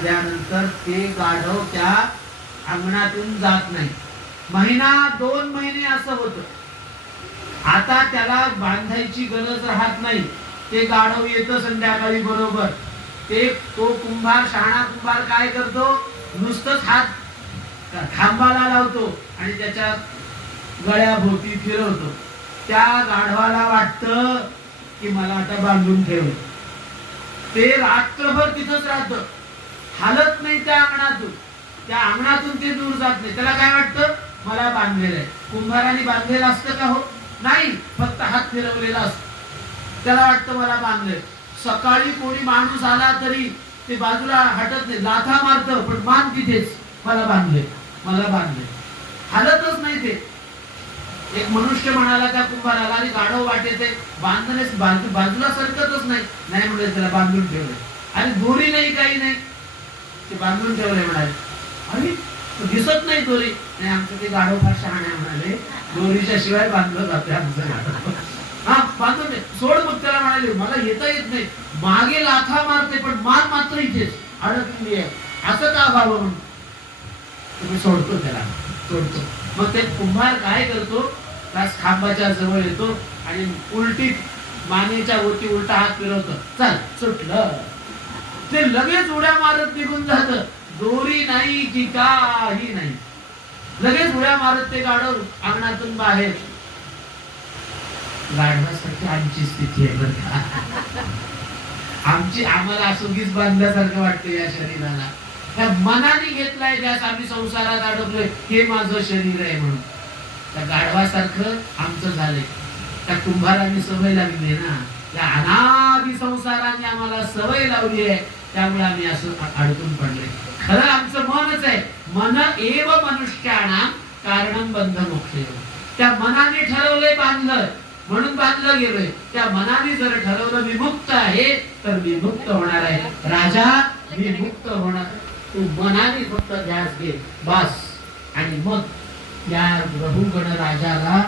बांधल्यानंतर ते गाढव त्या अंगणातून जात नाही. महिना 2 महिने असं होतं. आता त्याला बांधायची गरज राहत नाही. ते गाढव येतं संध्याकाळी बरोबर. तो कुंभार, शहाणा कुंभार काय करतो, नुसतंच हात खांबाला लावतो आणि त्याच्या गळ्याभोवती फिरवतो. त्या गाढवाला वाटतं की मला आता बांधून ठेवलं. ते रात्रभर तिथंच राहतं, हालत नाही त्या अंगणातून. त्या अंगणातून ते दूर जात नाही. त्याला काय वाटतं, मला बांधलेलं आहे. कुंभाराने बांधलेलं असतं का? हो नाही, फक्त हात फिरवलेला असतो. त्याला वाटतं मला बांधलंय. सकाळी कोणी माणूस आला तरी ते बाजूला हटत नाही, लाथा मारतं, पण मान तिथेच, मला बांधले, मला बांधले, हालतच नाही ते. एक मनुष्य म्हणाला त्या कुंभाराला, आणि गाढव वाटेत बांधण्यास बाजूला सरकतच नाही. नाही म्हणजे त्याला बांधून ठेवलंय. आणि दोरी नाही, काही नाही, ते बांधून ठेवलंय. म्हणाले, अरे दिसत नाही दोरी. नाही, आमचं ते गाढव फार शहाणे म्हणाले, दोरीच्या शिवाय बांधलं जाते आमचं गाढव. हा बांधून दे, सोड. मग त्याला म्हणाले, मला येता येत नाही, मागे लाथा मारते पण मान मात्र इथेच अडकली आहे, असं का व्हावं म्हणून तुम्ही सोडतो, त्याला सोडतो. मग ते कुंभार काय करतो, त्याच खांबाच्या जवळ येतो आणि उलटी मानेच्या वरती उलटा हात फिरवतो. चल सुटलं. ते लगेच उड्या मारत निघून जात. दोरी नाही की काही नाही, लगेच उड्या मारत ते गाढव अंगणातून बाहेर. गाढवासारखी आमची स्थिती आहे बरं का. आम्हाला असुगीच बांधल्यासारखं वाटतं या शरीराला. त्या मनाने घेतलाय, ज्यास आम्ही संसारात अडकलोय, हे माझं शरीर आहे म्हणून. त्या गाढवासारखं आमचं झालंय. त्या कुंभारांनी सवय लागली ना, त्या अनादि संसाराने आम्हाला सवय लावली आहे, त्यामुळे आम्ही असं अडकून पडलोय. खरं आमचं मनच आहे. मन एव मनुष्याणां कारणं बंध मोक्षे. त्या मनाने ठरवलंय बांधलं म्हणून बांधलं गेलोय. त्या मनाने जर ठरवलं विमुक्त आहे तर विमुक्त होणार आहे. राजा विमुक्त होणार. तू मनाने फक्त ध्यास घे बस. आणि मग त्या रघुगण राजाला